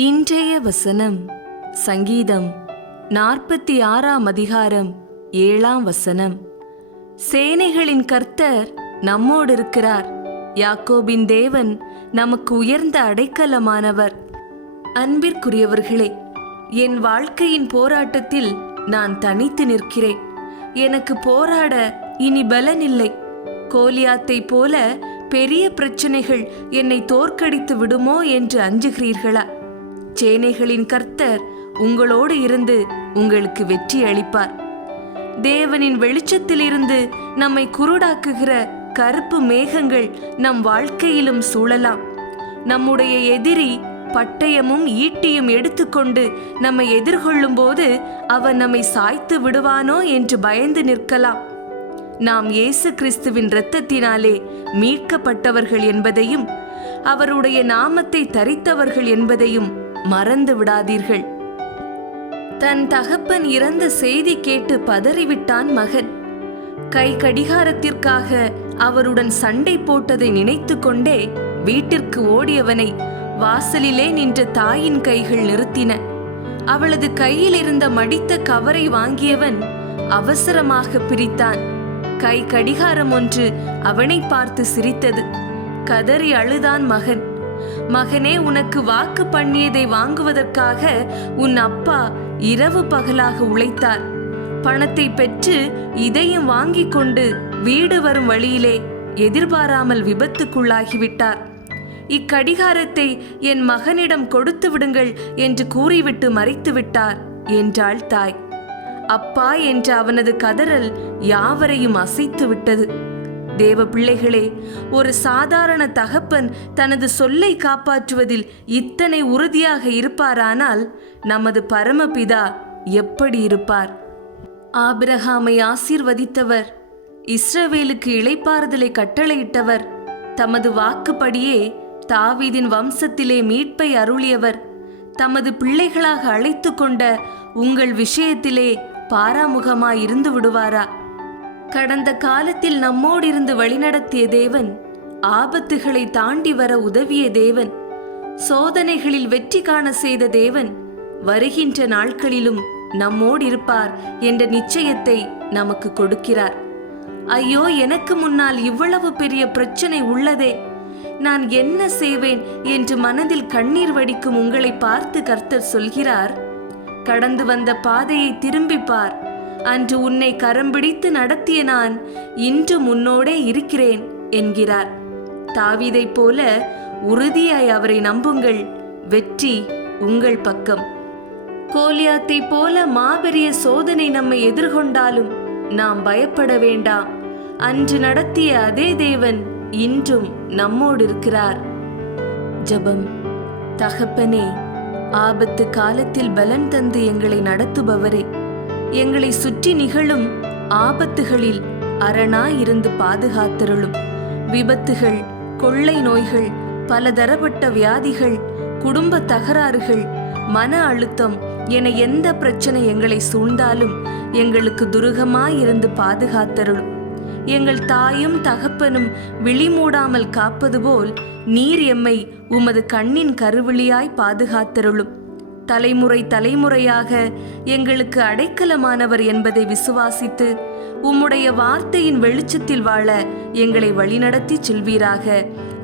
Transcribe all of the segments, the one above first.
இன்றைய வசனம் சங்கீதம் நாற்பத்தி ஆறாம் அதிகாரம் ஏழாம் வசனம். சேனைகளின் கர்த்தர் நம்மோடு இருக்கிறார் யாக்கோபின் தேவன் நமக்கு உயர்ந்த அடைக்கலமானவர். அன்பிற்குரியவர்களே என் வாழ்க்கையின் போராட்டத்தில் நான் தனித்து நிற்கிறேன். எனக்கு போராட இனி பலனில்லை. கோலியாத்தை போல பெரிய பிரச்சனைகள் என்னை தோற்கடித்து விடுமோ என்று அஞ்சுகிறீர்களா? சேனைகளின் கர்த்தர் உங்களோடு இருந்து உங்களுக்கு வெற்றி அளிப்பார். தேவனின் வெளிச்சத்திலிருந்து நம்மை குருடாக்குகிற கருப்பு மேகங்கள் நம் வாழ்க்கையிலும் சூழலாம். நம்முடைய எதிரி பட்டயமும் ஈட்டியும் எடுத்துக்கொண்டு நம்மை எதிர்கொள்ளும் போது அவன் நம்மை சாய்த்து விடுவானோ என்று பயந்து நிற்கலாம். நாம் இயேசு கிறிஸ்துவின் இரத்தத்தினாலே மீட்கப்பட்டவர்கள் என்பதையும் அவருடைய நாமத்தை தரித்தவர்கள் என்பதையும் மறந்து விடாதீர்கள். தன் தகப்பன் இறந்த செய்தி கேட்டு பதறிவிட்டான் மகன். கை கடிகாரத்திற்காக அவருடன் சண்டை போட்டதை நினைத்து கொண்டே வீட்டிற்கு ஓடியவனை வாசலிலே நின்ற தாயின் கைகள் நிறுத்தின. அவளது கையில் இருந்த மடித்த கவரை வாங்கியவன் அவசரமாக பிரித்தான். கை கடிகாரம் ஒன்று அவனை பார்த்து சிரித்தது. கதறி அழுதான் மகன். மகனே உனக்கு வாக்கு பண்ணியதை வாங்குவதற்காக உன் அப்பா இரவு பகலாக உழைத்தார். பணத்தை பெற்று இதையும் வாங்கிக் கொண்டு வீடு வரும் வழியிலே எதிர்பாராமல் விபத்துக்குள்ளாகிவிட்டார். இக்கடிகாரத்தை என் மகனிடம் கொடுத்து விடுங்கள் என்று கூறிவிட்டு மறைத்து விட்டார் என்றாள் தாய். அப்பா என்ற அவனது கதறல் யாவரையும் அசைத்து விட்டது. தேவ பிள்ளைகளே ஒரு சாதாரண தகப்பன் தனது சொல்லை காப்பாற்றுவதில் இத்தனை உறுதியாக இருப்பாரானால் நமது பரமபிதா எப்படி இருப்பார்? ஆபிரகாமை ஆசீர்வதித்தவர் இஸ்ரவேலுக்கு இளைப்பாறுதலை கட்டளையிட்டவர் தமது வாக்குப்படியே தாவீதின் வம்சத்திலே மீட்பை அருளியவர் தமது பிள்ளைகளாக அழைத்து கொண்ட உங்கள் விஷயத்திலே பாராமுகமாய் இருந்து விடுவாரா? கடந்த காலத்தில் நம்மோடு இருந்து வழிநடத்திய தேவன் ஆபத்துகளை தாண்டி வர உதவிய தேவன் சோதனைகளில் வெற்றி காண செய்த தேவன் வருகின்ற நாட்களிலும் நம்மோடு இருப்பார் என்ற நிச்சயத்தை நமக்கு கொடுக்கிறார். ஐயோ எனக்கு முன்னால் இவ்வளவு பெரிய பிரச்சனை உள்ளதே. நான் என்ன செய்வேன் என்று மனதில் கண்ணீர் வடிக்கும் உங்களை பார்த்து கர்த்தர் சொல்கிறார். கடந்து வந்த பாதையை திரும்பிப் பார் அன்று உன்னை கரம் பிடித்து நடத்திய நான் இன்று முன்னோடே இருக்கிறேன் என்கிறார். தாவிதைப் போல உறுதியாய் அவரை நம்புங்கள் வெற்றி உங்கள் பக்கம். கோலியாத்தை போல மாபெரிய சோதனை நம்மை எதிர்கொண்டாலும் நாம் பயப்பட வேண்டாம். அன்று நடத்திய அதே தேவன் இன்றும் நம்மோடு இருக்கிறார். ஜெபம். தகப்பனே ஆபத்து காலத்தில் பலன் தந்து எங்களை நடத்துபவரே. எங்களை சுற்றி நிகழும் ஆபத்துகளில் அரணாயிருந்து பாதுகாத்தருளும். விபத்துகள் கொள்ளை நோய்கள் பலதரப்பட்ட வியாதிகள் குடும்ப தகராறுகள் மன அழுத்தம் என எந்த பிரச்சனை எங்களை சூழ்ந்தாலும் எங்களுக்கு துருகமாயிருந்து பாதுகாத்தருளும். எங்கள் தாயும் தகப்பனும் விழிமூடாமல் காப்பது போல் நீர் எம்மை உமது கண்ணின் கருவிழியாய் பாதுகாத்தருளும். தலைமுறை தலைமுறையாக எங்களுக்கு அடைக்கலமானவர் என்பதை விசுவாசித்து உம்முடைய வார்த்தையின் வெளிச்சத்தில் வாழ எங்களை வழிநடத்தி செல்வீராக.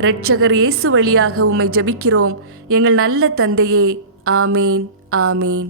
இரட்சகர் இயேசு வழியாக உம்மை ஜெபிக்கிறோம். எங்கள் நல்ல தந்தையே ஆமேன் ஆமேன்.